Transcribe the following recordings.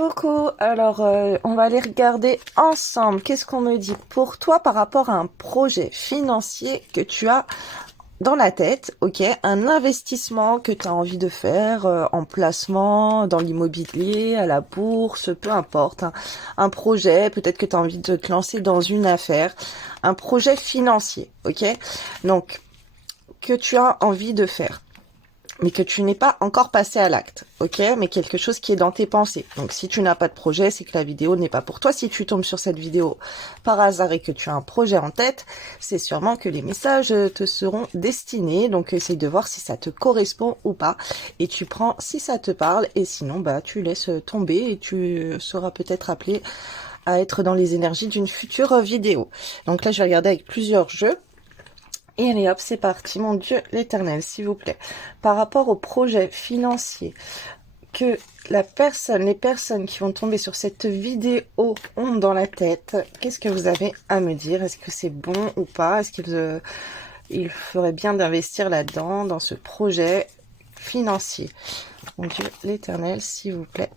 Coucou, alors on va aller regarder ensemble qu'est-ce qu'on me dit pour toi par rapport à un projet financier que tu as dans la tête, ok, un investissement que tu as envie de faire en placement, dans l'immobilier, à la bourse, peu importe, hein. Un projet, peut-être que tu as envie de te lancer dans une affaire, un projet financier, ok, donc que tu as envie de faire, mais que tu n'es pas encore passé à l'acte, ok? Mais quelque chose qui est dans tes pensées. Donc si tu n'as pas de projet, c'est que la vidéo n'est pas pour toi. Si tu tombes sur cette vidéo par hasard et que tu as un projet en tête, c'est sûrement que les messages te seront destinés. Donc essaye de voir si ça te correspond ou pas. Et tu prends si ça te parle, et sinon bah tu laisses tomber et tu seras peut-être appelé à être dans les énergies d'une future vidéo. Donc là je vais regarder avec plusieurs jeux. Et allez hop, c'est parti, mon Dieu l'éternel, s'il vous plaît. Par rapport au projet financier que les personnes qui vont tomber sur cette vidéo ont dans la tête, qu'est-ce que vous avez à me dire? Est-ce que c'est bon ou pas? Est-ce qu'ils il ferait bien d'investir là-dedans, dans ce projet financier? Mon Dieu l'éternel, s'il vous plaît.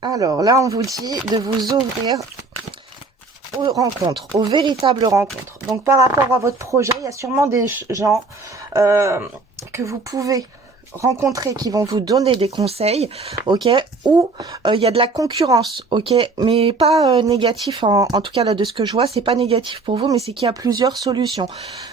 Alors là, on vous dit de vous ouvrir aux rencontres, aux véritables rencontres. Donc par rapport à votre projet, il y a sûrement des gens que vous pouvez rencontrer qui vont vous donner des conseils, ok, ou il y a de la concurrence, ok, mais pas négatif, en tout cas là de ce que je vois, c'est pas négatif pour vous, mais c'est qu'il y a plusieurs solutions.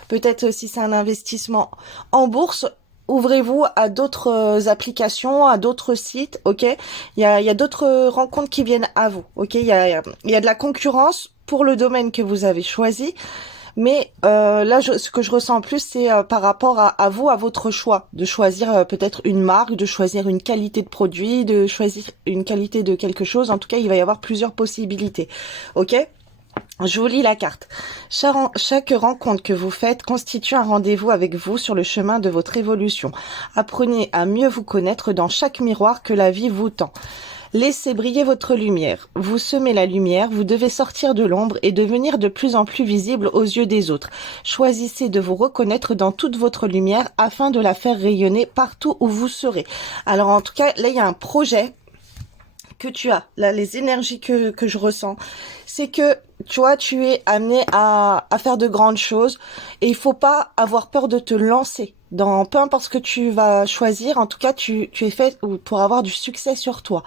Peut-être si c'est un investissement en bourse, ouvrez-vous à d'autres applications, à d'autres sites, ok. Il y a d'autres rencontres qui viennent à vous, ok. Il y a de la concurrence pour le domaine que vous avez choisi, mais là, ce que je ressens en plus, c'est par rapport à vous, à votre choix, de choisir peut-être une marque, de choisir une qualité de produit, de choisir une qualité de quelque chose. En tout cas, il va y avoir plusieurs possibilités, ok. Je vous lis la carte. Chaque rencontre que vous faites constitue un rendez-vous avec vous sur le chemin de votre évolution. Apprenez à mieux vous connaître dans chaque miroir que la vie vous tend. Laissez briller votre lumière. Vous semez la lumière, vous devez sortir de l'ombre et devenir de plus en plus visible aux yeux des autres. Choisissez de vous reconnaître dans toute votre lumière afin de la faire rayonner partout où vous serez. Alors en tout cas, là il y a un projet que tu as, là les énergies que je ressens, c'est que tu vois, tu es amené à faire de grandes choses et il faut pas avoir peur de te lancer dans peu importe ce que tu vas choisir. En tout cas, tu es fait pour avoir du succès sur toi.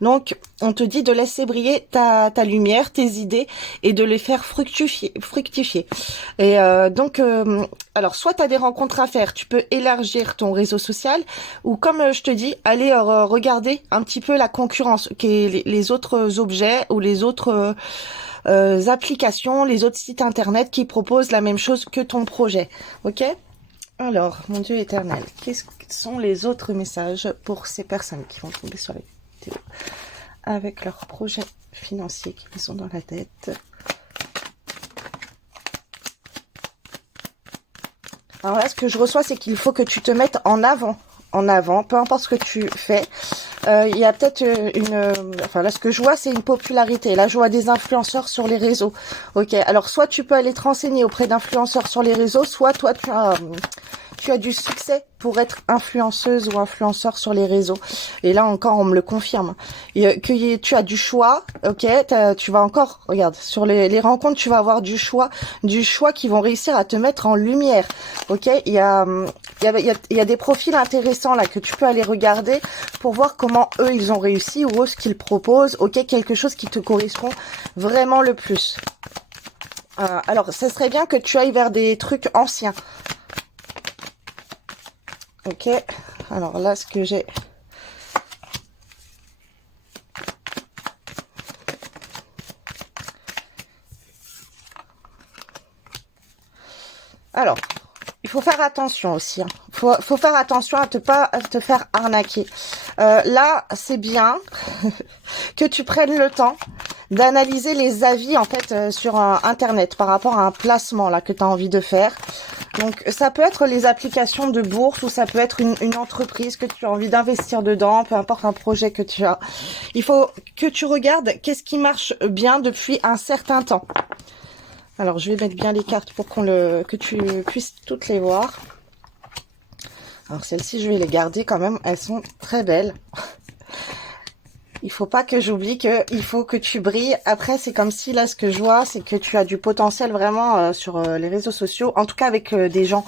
Donc, on te dit de laisser briller ta lumière, tes idées et de les faire fructifier. Et alors, soit tu as des rencontres à faire, tu peux élargir ton réseau social ou comme je te dis, aller regarder un petit peu la concurrence, qui est les autres objets ou les autres applications, les autres sites internet qui proposent la même chose que ton projet. Ok? Alors, mon Dieu éternel, quels sont les autres messages pour ces personnes qui vont tomber sur la vidéo avec leurs projets financiers qu'ils ont dans la tête? Alors là, ce que je reçois, c'est qu'il faut que tu te mettes en avant, peu importe ce que tu fais. Il y a peut-être enfin là ce que je vois c'est une popularité. Là je vois des influenceurs sur les réseaux. Ok, alors soit tu peux aller te renseigner auprès d'influenceurs sur les réseaux, soit toi tu as du succès pour être influenceuse ou influenceur sur les réseaux. Et là encore, on me le confirme. Et, que tu as du choix, ok, tu vas encore, regarde, sur les rencontres, tu vas avoir du choix qui vont réussir à te mettre en lumière, ok. Il y a des profils intéressants là que tu peux aller regarder pour voir comment eux, ils ont réussi ou eux, ce qu'ils proposent, ok, quelque chose qui te correspond vraiment le plus. Alors, ça serait bien que tu ailles vers des trucs anciens. Ok, alors là, ce que j'ai... Alors, il faut faire attention aussi. Hein. Faut faire attention à te faire arnaquer. Là, c'est bien que tu prennes le temps d'analyser les avis en fait sur Internet par rapport à un placement là que tu as envie de faire. Donc ça peut être les applications de bourse ou ça peut être une entreprise que tu as envie d'investir dedans, peu importe un projet que tu as. Il faut que tu regardes qu'est-ce qui marche bien depuis un certain temps. Alors, je vais mettre bien les cartes pour que tu puisses toutes les voir. Alors, celles-ci, je vais les garder quand même. Elles sont très belles. Il faut pas que j'oublie que il faut que tu brilles. Après, c'est comme si, là, ce que je vois, c'est que tu as du potentiel vraiment sur les réseaux sociaux. En tout cas, avec des gens.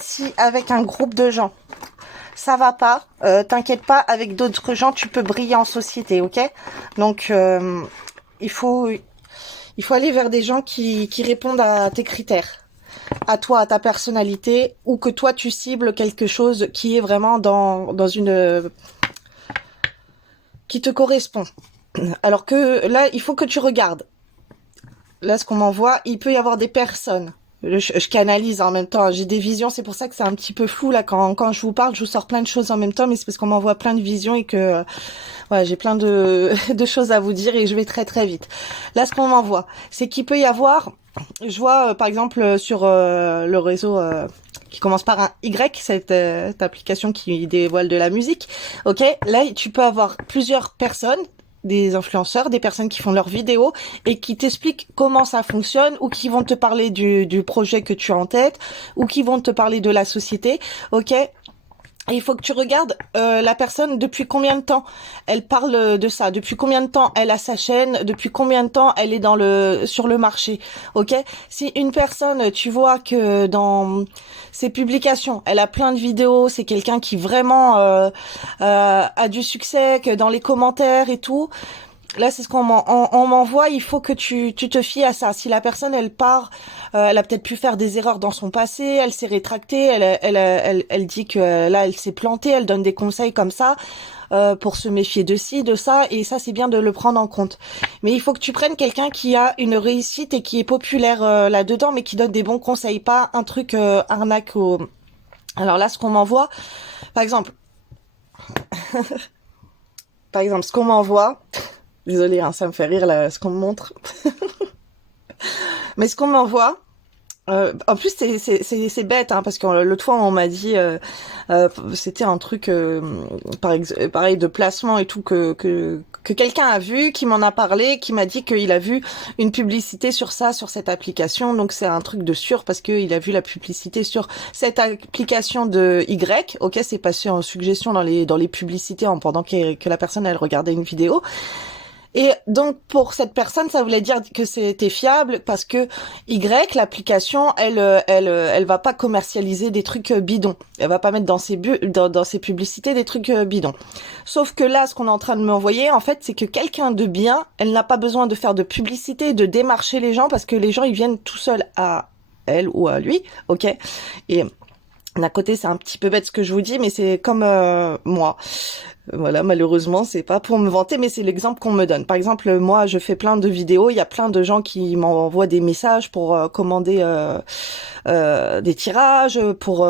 Si avec un groupe de gens, ça va pas, t'inquiète pas, avec d'autres gens, tu peux briller en société, ok? Donc, il faut aller vers des gens qui répondent à tes critères, à toi, à ta personnalité, ou que toi, tu cibles quelque chose qui est vraiment dans une... qui te correspond. Alors que là, il faut que tu regardes. Là, ce qu'on m'envoie, il peut y avoir des personnes. Je canalise en même temps, j'ai des visions, c'est pour ça que c'est un petit peu flou là quand je vous parle, je vous sors plein de choses en même temps, mais c'est parce qu'on m'envoie plein de visions et que ouais, j'ai plein de choses à vous dire et je vais très très vite. Là, ce qu'on m'envoie, c'est qu'il peut y avoir, je vois par exemple sur le réseau qui commence par un Y, cette application qui dévoile de la musique, ok, là tu peux avoir plusieurs personnes, des influenceurs, des personnes qui font leurs vidéos et qui t'expliquent comment ça fonctionne ou qui vont te parler du projet que tu as en tête ou qui vont te parler de la société, ok? Et il faut que tu regardes la personne depuis combien de temps elle parle de ça, depuis combien de temps elle a sa chaîne, depuis combien de temps elle est sur le marché, ok? Si une personne, tu vois que dans ses publications, elle a plein de vidéos, c'est quelqu'un qui vraiment a du succès, que dans les commentaires et tout, là, c'est ce qu'on on m'envoie. Il faut que tu te fies à ça. Si la personne, elle part, elle a peut-être pu faire des erreurs dans son passé, elle s'est rétractée, elle dit que là, elle s'est plantée, elle donne des conseils comme ça pour se méfier de ci, de ça. Et ça, c'est bien de le prendre en compte. Mais il faut que tu prennes quelqu'un qui a une réussite et qui est populaire là-dedans, mais qui donne des bons conseils, pas un truc arnaque. Alors là, ce qu'on m'envoie, par exemple, ce qu'on m'envoie. Désolée, hein, ça me fait rire là, ce qu'on me montre. Mais ce qu'on m'envoie, en plus c'est bête, hein, parce que l'autre fois on m'a dit, c'était un truc, pareil de placement et tout que quelqu'un a vu, qui m'en a parlé, qui m'a dit qu'il a vu une publicité sur ça, sur cette application. Donc c'est un truc de sûr parce qu'il a vu la publicité sur cette application de Y. Ok, c'est passé en suggestion dans les publicités pendant que la personne elle regardait une vidéo. Et donc pour cette personne, ça voulait dire que c'était fiable parce que Y, l'application, elle va pas commercialiser des trucs bidons. Elle va pas mettre dans ses publicités des trucs bidons. Sauf que là, ce qu'on est en train de m'envoyer, en fait, c'est que quelqu'un de bien, elle n'a pas besoin de faire de publicité, de démarcher les gens parce que les gens ils viennent tout seuls à elle ou à lui, ok. Et d'un côté, c'est un petit peu bête ce que je vous dis, mais c'est comme moi. Voilà, malheureusement, c'est pas pour me vanter, mais c'est l'exemple qu'on me donne. Par exemple, moi, je fais plein de vidéos. Il y a plein de gens qui m'envoient des messages pour commander des tirages, pour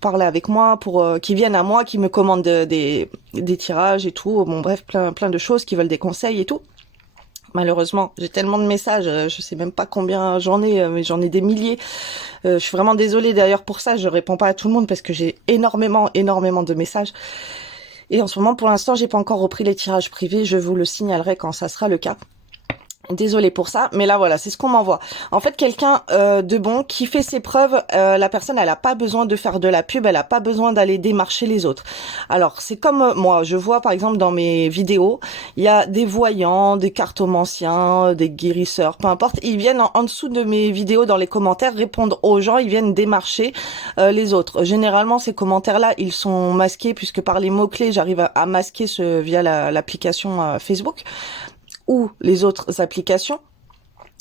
parler avec moi, qui viennent à moi, qui me commandent des tirages et tout. Bon, bref, plein de choses, qui veulent des conseils et tout. Malheureusement, j'ai tellement de messages, je sais même pas combien j'en ai, mais j'en ai des milliers. Je suis vraiment désolée d'ailleurs pour ça, je réponds pas à tout le monde parce que j'ai énormément de messages. Et en ce moment, pour l'instant, j'ai pas encore repris les tirages privés. Je vous le signalerai quand ça sera le cas. Désolée pour ça, mais là voilà, c'est ce qu'on m'envoie. En fait, quelqu'un de bon qui fait ses preuves, la personne, elle a pas besoin de faire de la pub, elle a pas besoin d'aller démarcher les autres. Alors, c'est comme moi, je vois par exemple dans mes vidéos, il y a des voyants, des cartomanciens, des guérisseurs, peu importe, ils viennent en dessous de mes vidéos dans les commentaires répondre aux gens, ils viennent démarcher les autres. Généralement, ces commentaires-là, ils sont masqués puisque par les mots-clés, j'arrive à masquer via l'application Facebook ou les autres applications.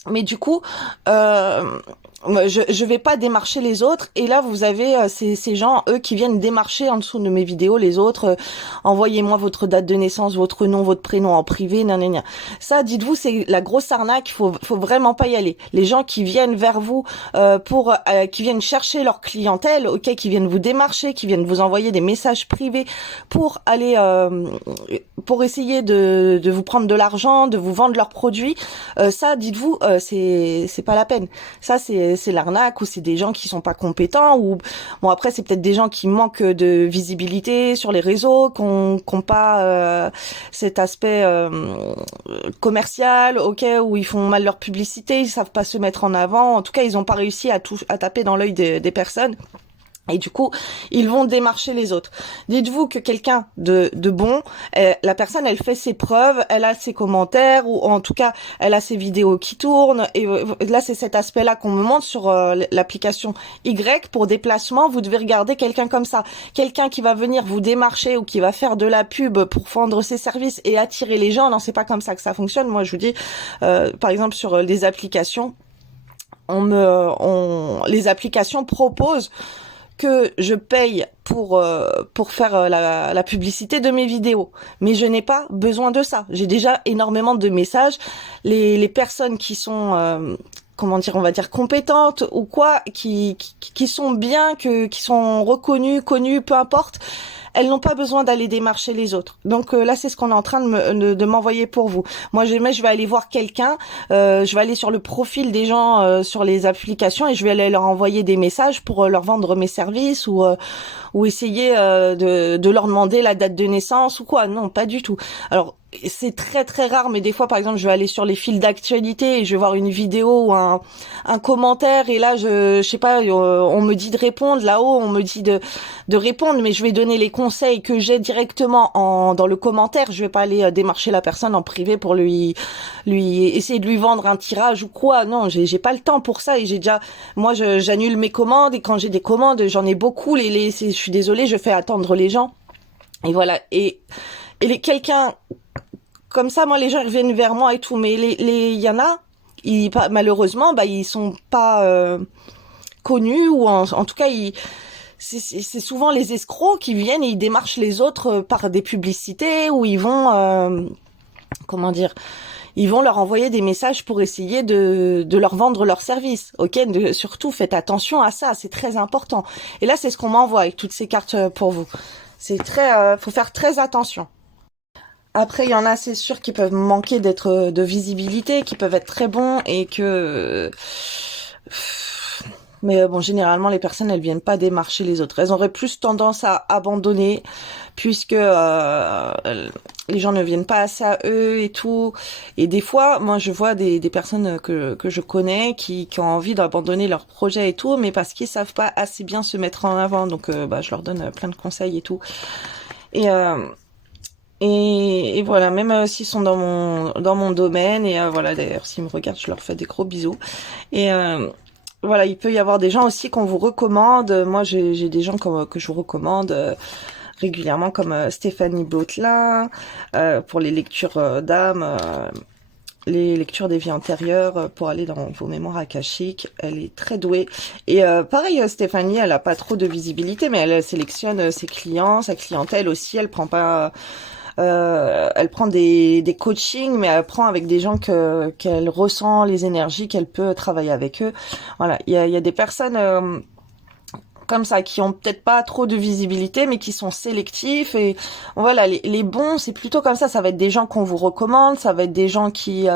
Mais du coup, je vais pas démarcher les autres. Et là, vous avez ces gens, eux, qui viennent démarcher en dessous de mes vidéos les autres. Envoyez-moi votre date de naissance, votre nom, votre prénom en privé, nanana. Ça, dites-vous, c'est la grosse arnaque. Faut vraiment pas y aller. Les gens qui viennent vers vous qui viennent chercher leur clientèle, ok, qui viennent vous démarcher, qui viennent vous envoyer des messages privés pour aller pour essayer de vous prendre de l'argent, de vous vendre leurs produits. Ça, dites-vous, c'est pas la peine. Ça, c'est c'est l'arnaque, ou c'est des gens qui sont pas compétents, ou bon après c'est peut-être des gens qui manquent de visibilité sur les réseaux, qu'on pas cet aspect commercial, ok, où ils font mal leur publicité, ils savent pas se mettre en avant. En tout cas, ils ont pas réussi à taper dans l'œil des personnes. Et du coup, ils vont démarcher les autres. Dites-vous que quelqu'un de bon, la personne, elle fait ses preuves, elle a ses commentaires, ou en tout cas, elle a ses vidéos qui tournent. Et là, c'est cet aspect-là qu'on me montre sur l'application Y. Pour des placements, vous devez regarder quelqu'un comme ça. Quelqu'un qui va venir vous démarcher ou qui va faire de la pub pour vendre ses services et attirer les gens. Non, c'est pas comme ça que ça fonctionne. Moi, je vous dis, par exemple, sur les applications, les applications proposent que je paye pour faire la publicité de mes vidéos. Mais je n'ai pas besoin de ça. J'ai déjà énormément de messages. Les personnes qui sont comment dire, on va dire compétentes ou quoi, qui sont bien, qui sont reconnues, connues, peu importe, elles n'ont pas besoin d'aller démarcher les autres. Donc là, c'est ce qu'on est en train de m'envoyer pour vous. Moi, je vais aller voir quelqu'un, je vais aller sur le profil des gens sur les applications et je vais aller leur envoyer des messages pour leur vendre mes services ou essayer de leur demander la date de naissance ou quoi. Non, pas du tout. Alors, c'est très très rare, mais des fois, par exemple, je vais aller sur les fils d'actualité et je vais voir une vidéo ou un commentaire et là, je sais pas, on me dit de répondre, là-haut, on me dit de répondre, mais je vais donner les conseils que j'ai directement dans le commentaire. Je vais pas aller démarcher la personne en privé pour lui essayer de lui vendre un tirage ou quoi. Non, j'ai pas le temps pour ça et moi, j'annule mes commandes et quand j'ai des commandes, j'en ai beaucoup. Je suis désolée, je fais attendre les gens et voilà. Et quelqu'un comme ça, moi, les gens ils reviennent vers moi et tout, mais il y en a, malheureusement, ils sont pas connus ou en tout cas, c'est souvent les escrocs qui viennent et ils démarchent les autres par des publicités ou ils vont, comment dire, ils vont leur envoyer des messages pour essayer de leur vendre leur service. Ok, surtout faites attention à ça, c'est très important. Et là, c'est ce qu'on m'envoie avec toutes ces cartes pour vous. Faut faire très attention. Après, il y en a, c'est sûr, qui peuvent manquer de visibilité, qui peuvent être très bons et que... Mais bon, généralement, les personnes, elles viennent pas démarcher les autres. Elles auraient plus tendance à abandonner puisque les gens ne viennent pas assez à eux et tout. Et des fois, moi, je vois des personnes que je connais qui ont envie d'abandonner leur projet et tout, mais parce qu'ils savent pas assez bien se mettre en avant. Donc, je leur donne plein de conseils et tout. Et voilà, même s'ils sont dans mon domaine, et voilà, d'ailleurs, s'ils me regardent, je leur fais des gros bisous. Et voilà, il peut y avoir des gens aussi qu'on vous recommande. Moi, j'ai des gens que je vous recommande régulièrement, comme Stéphanie Botelin, pour les lectures d'âme, les lectures des vies antérieures, pour aller dans vos mémoires akashiques. Elle est très douée. Et pareil, Stéphanie, elle a pas trop de visibilité, mais elle sélectionne ses clients, sa clientèle aussi. Elle prend pas... elle prend des coachings, mais elle prend avec des gens qu'elle ressent les énergies, qu'elle peut travailler avec eux. Voilà, il y a des personnes comme ça qui ont peut-être pas trop de visibilité, mais qui sont sélectifs. Et voilà, les bons, c'est plutôt comme ça. Ça va être des gens qu'on vous recommande, ça va être des gens qui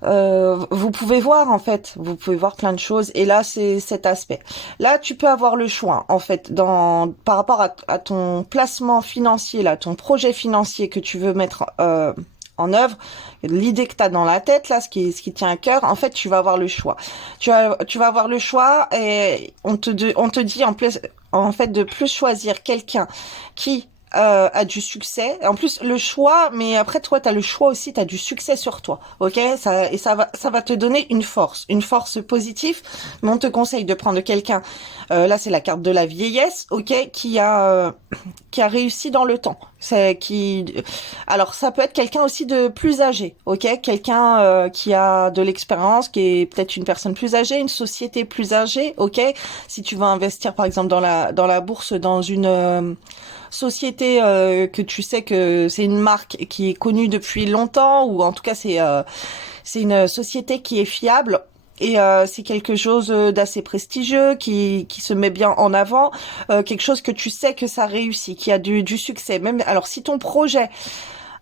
vous pouvez voir en fait, vous pouvez voir plein de choses et là c'est cet aspect. Là tu peux avoir le choix en fait par rapport à ton placement financier là, ton projet financier que tu veux mettre en œuvre, l'idée que tu as dans la tête là, ce qui tient à cœur, en fait tu vas avoir le choix. Tu vas avoir le choix et on te dit en fait de plus choisir quelqu'un qui a du succès. En plus, le choix, mais après, toi, t'as le choix aussi, t'as du succès sur toi. Ok? Ça va te donner une force positive. Mais on te conseille de prendre quelqu'un, là, c'est la carte de la vieillesse, ok? Qui a réussi dans le temps. Alors, ça peut être quelqu'un aussi de plus âgé, ok? Quelqu'un, qui a de l'expérience, qui est peut-être une personne plus âgée, une société plus âgée, ok? Si tu veux investir, par exemple, dans la bourse, dans une, société que tu sais que c'est une marque qui est connue depuis longtemps ou en tout cas c'est une société qui est fiable et c'est quelque chose d'assez prestigieux qui se met bien en avant, quelque chose que tu sais que ça réussit, qui a du succès. Même alors si ton projet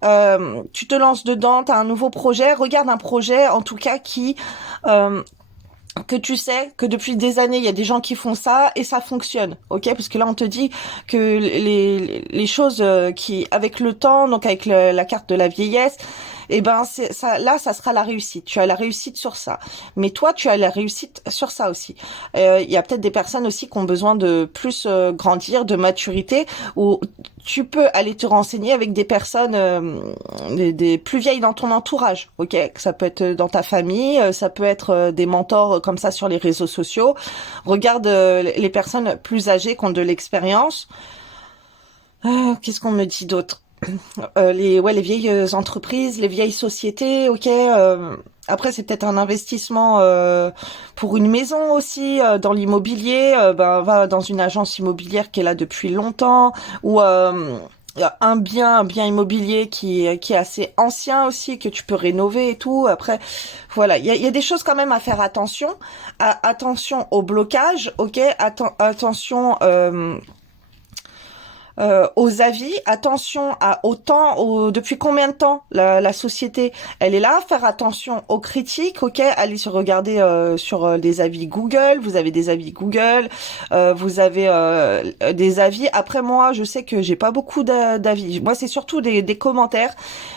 tu te lances dedans, tu as un nouveau projet, regarde un projet en tout cas qui que tu sais que depuis des années, il y a des gens qui font ça et ça fonctionne, ok? Parce que là, on te dit que les choses qui, avec le temps, donc avec la carte de la vieillesse, eh ben, c'est ça, là, ça sera la réussite. Tu as la réussite sur ça. Mais toi, tu as la réussite sur ça aussi. Il y a peut-être des personnes aussi qui ont besoin de plus grandir, de maturité, où tu peux aller te renseigner avec des personnes des plus vieilles dans ton entourage, ok? Ça peut être dans ta famille, ça peut être des mentors comme ça sur les réseaux sociaux. Regarde les personnes plus âgées qui ont de l'expérience. Qu'est-ce qu'on me dit d'autre? Les vieilles entreprises, les vieilles sociétés, ok. Après, c'est peut-être un investissement pour une maison aussi dans l'immobilier. Ben, va dans une agence immobilière qui est là depuis longtemps, ou un bien immobilier qui est assez ancien aussi, que tu peux rénover et tout. Après, voilà, il y a des choses quand même à faire attention. Attention au blocage, ok. Attention. Aux avis, attention au temps, depuis combien de temps la société elle est là, faire attention aux critiques, ok, allez se regarder sur des avis Google, vous avez des avis Google, vous avez des avis. Après moi, je sais que j'ai pas beaucoup d'avis, moi c'est surtout des commentaires,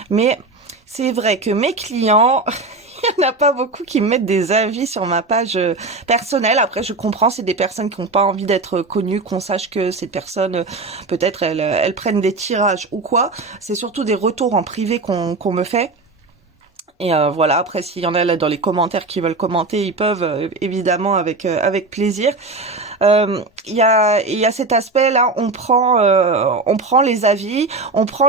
mais c'est vrai que mes clients il n'y en a pas beaucoup qui me mettent des avis sur ma page personnelle. Après, je comprends, c'est des personnes qui n'ont pas envie d'être connues, qu'on sache que ces personnes, peut-être, elles prennent des tirages ou quoi. C'est surtout des retours en privé qu'on me fait. Et voilà, après, s'il y en a là dans les commentaires qui veulent commenter, ils peuvent, évidemment, avec plaisir. Il y a cet aspect-là, on prend les avis, on prend...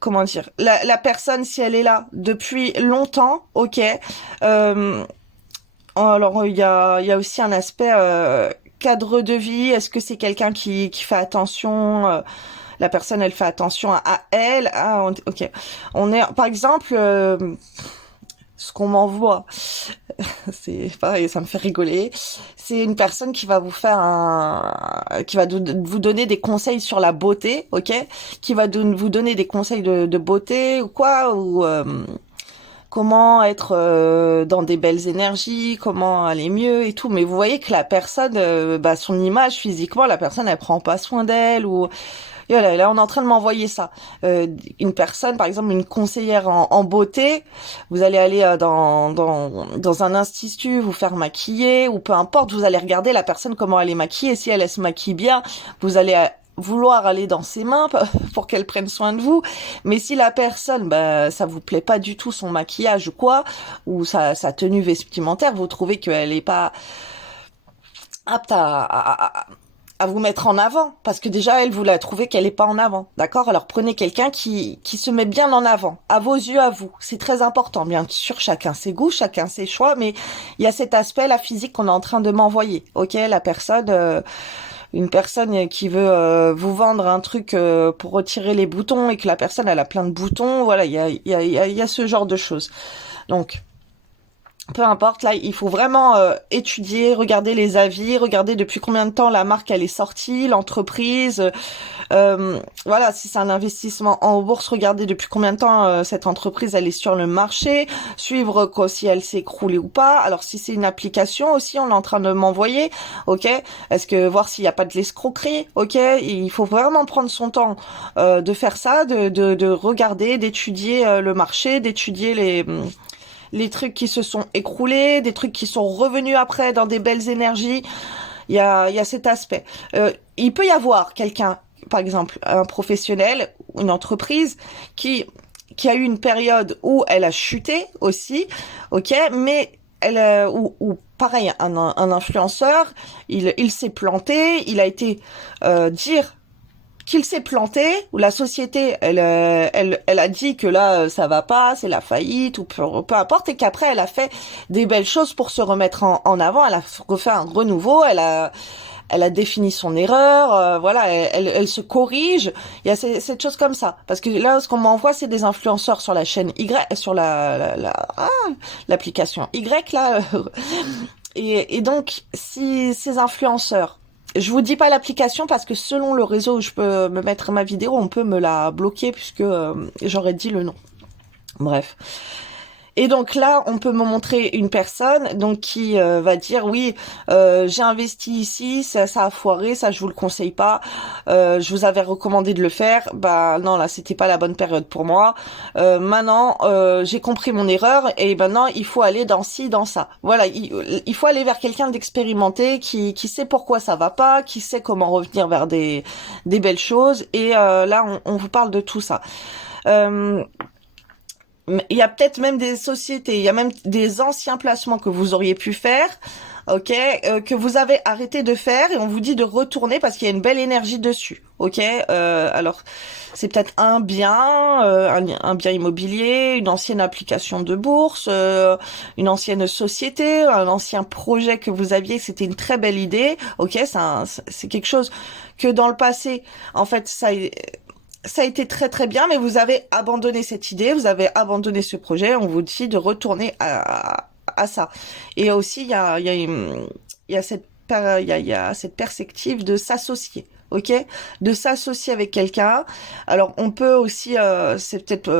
comment dire, la personne, si elle est là depuis longtemps, ok. Alors il y a aussi un aspect cadre de vie. Est-ce que c'est quelqu'un qui fait attention, la personne elle fait attention à elle. Ok, on est par exemple ce qu'on m'envoie, c'est pareil, ça me fait rigoler. C'est une personne qui va vous faire qui va vous donner des conseils sur la beauté, ok? Qui va vous donner des conseils de beauté ou quoi, ou comment être dans des belles énergies, comment aller mieux et tout. Mais vous voyez que la personne, son image physiquement, la personne elle prend pas soin d'elle ou et voilà, là, on est en train de m'envoyer ça. Une personne, par exemple, une conseillère en beauté, vous allez aller dans un institut, vous faire maquiller, ou peu importe, vous allez regarder la personne comment elle est maquillée. Si elle se maquille bien, vous allez vouloir aller dans ses mains pour qu'elle prenne soin de vous. Mais si la personne, ça vous plaît pas du tout son maquillage ou quoi, ou sa tenue vestimentaire, vous trouvez qu'elle est pas apte à vous mettre en avant, parce que déjà elle vous l'a trouvé qu'elle est pas en avant, d'accord? Alors prenez quelqu'un qui se met bien en avant, à vos yeux, à vous. C'est très important, bien sûr, chacun ses goûts, chacun ses choix, mais il y a cet aspect, la physique qu'on est en train de m'envoyer, ok? La personne, une personne qui veut vous vendre un truc pour retirer les boutons et que la personne elle a plein de boutons, voilà, il y a ce genre de choses. Donc peu importe, là, il faut vraiment étudier, regarder les avis, regarder depuis combien de temps la marque elle est sortie, l'entreprise. Voilà, si c'est un investissement en bourse, regardez depuis combien de temps cette entreprise elle est sur le marché, suivre si elle s'est écroulée ou pas. Alors si c'est une application aussi, on est en train de m'envoyer, ok. Est-ce que voir s'il n'y a pas de l'escroquerie, ok. Il faut vraiment prendre son temps de faire ça, de regarder, d'étudier le marché, d'étudier les trucs qui se sont écroulés, des trucs qui sont revenus après dans des belles énergies. Il y a cet aspect. Il peut y avoir quelqu'un, par exemple, un professionnel, une entreprise qui a eu une période où elle a chuté aussi, ok, mais ou pareil, un influenceur, il s'est planté, il a été dire qu'il s'est planté, ou la société, elle a dit que là, ça va pas, c'est la faillite, ou peu importe, et qu'après, elle a fait des belles choses pour se remettre en avant, elle a refait un renouveau, elle a défini son erreur, voilà, elle se corrige. Il y a cette chose comme ça, parce que là, ce qu'on m'envoie, c'est des influenceurs sur la chaîne Y, sur l'application Y là, et donc si ces influenceurs, je vous dis pas l'application parce que selon le réseau où je peux me mettre ma vidéo, on peut me la bloquer puisque j'aurais dit le nom. Bref. Et donc là, on peut me montrer une personne donc qui va dire oui, j'ai investi ici, ça a foiré, ça je vous le conseille pas. Je vous avais recommandé de le faire. Bah non, là c'était pas la bonne période pour moi. Maintenant, j'ai compris mon erreur et maintenant il faut aller dans ci, dans ça. Voilà, il faut aller vers quelqu'un d'expérimenté qui sait pourquoi ça va pas, qui sait comment revenir vers des belles choses. Et là, on vous parle de tout ça. Il y a peut-être même des sociétés, il y a même des anciens placements que vous auriez pu faire, ok, que vous avez arrêté de faire et on vous dit de retourner parce qu'il y a une belle énergie dessus, ok. Alors c'est peut-être un bien, un bien immobilier, une ancienne application de bourse, une ancienne société, un ancien projet que vous aviez, c'était une très belle idée, ok. C'est quelque chose que dans le passé, en fait, ça a été très très bien, mais vous avez abandonné cette idée, vous avez abandonné ce projet, on vous dit de retourner à ça. Et aussi, il y a il y a cette perspective de s'associer. Ok, de s'associer avec quelqu'un. Alors on peut aussi, c'est peut-être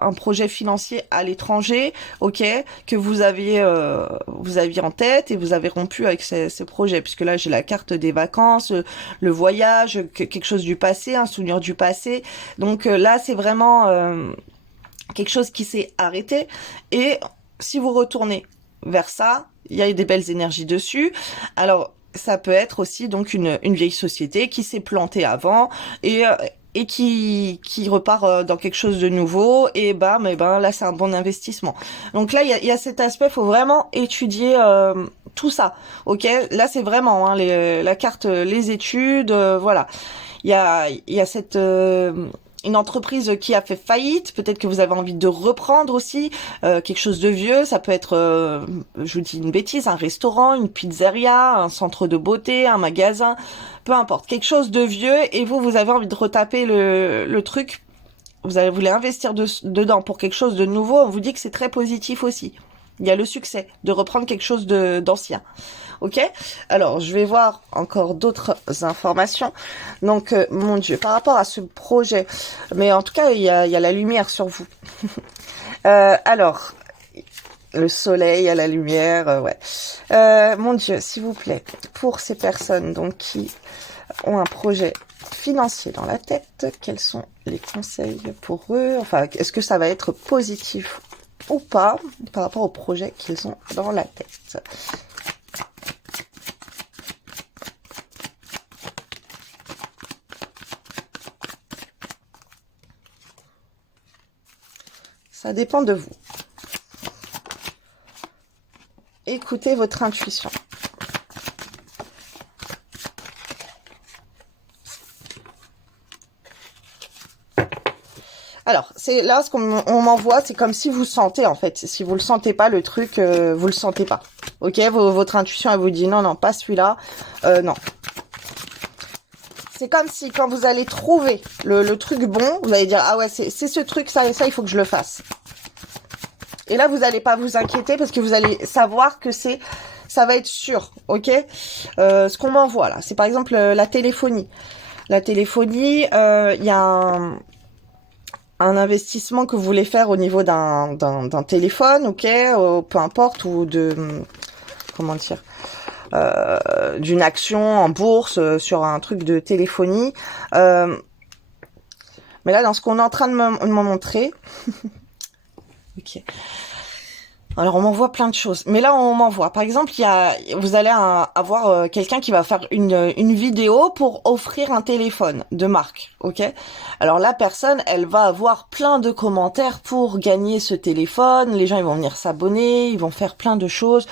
un projet financier à l'étranger, ok, que vous aviez en tête et vous avez rompu avec ce projet. Puisque là j'ai la carte des vacances, le voyage, quelque chose du passé, un souvenir du passé. Donc là c'est vraiment quelque chose qui s'est arrêté. Et si vous retournez vers ça, il y a des belles énergies dessus. Alors ça peut être aussi donc une vieille société qui s'est plantée avant et qui repart dans quelque chose de nouveau et bam, et ben là c'est un bon investissement. Donc là il y a cet aspect, faut vraiment étudier tout ça. Ok, là c'est vraiment hein, la carte, les études, voilà. Il y a cette une entreprise qui a fait faillite, peut-être que vous avez envie de reprendre aussi quelque chose de vieux, ça peut être, je vous dis une bêtise, un restaurant, une pizzeria, un centre de beauté, un magasin, peu importe, quelque chose de vieux et vous avez envie de retaper le truc, vous voulez investir dedans pour quelque chose de nouveau, on vous dit que c'est très positif aussi. Il y a le succès de reprendre quelque chose d'ancien. Ok, alors je vais voir encore d'autres informations. Donc, mon Dieu, par rapport à ce projet, mais en tout cas, il y a la lumière sur vous. Alors, le soleil, à la lumière, ouais. Mon Dieu, s'il vous plaît, pour ces personnes donc qui ont un projet financier dans la tête, quels sont les conseils pour eux? Enfin, est-ce que ça va être positif ou pas par rapport au projet qu'ils ont dans la tête? Ça dépend de vous. Écoutez votre intuition. Alors, c'est là ce qu'on m'envoie, c'est comme si vous sentez en fait. Si vous le sentez pas, le truc, vous le sentez pas. Ok, votre intuition, elle vous dit non, non, pas celui-là. Non. C'est comme si quand vous allez trouver le truc bon, vous allez dire ah ouais, c'est ce truc, ça, il faut que je le fasse. Et là, vous n'allez pas vous inquiéter parce que vous allez savoir que ça va être sûr, ok. Ce qu'on m'envoie là, c'est par exemple la téléphonie. La téléphonie, il y a un investissement que vous voulez faire au niveau d'un téléphone, ok, peu importe, ou de, comment dire, d'une action en bourse sur un truc de téléphonie. Mais là, dans ce qu'on est en train de me montrer, ok. Alors on m'envoie plein de choses, mais là on m'envoie. Par exemple, vous allez avoir quelqu'un qui va faire une vidéo pour offrir un téléphone de marque, ok. Alors la personne, elle va avoir plein de commentaires pour gagner ce téléphone. Les gens ils vont venir s'abonner, ils vont faire plein de choses.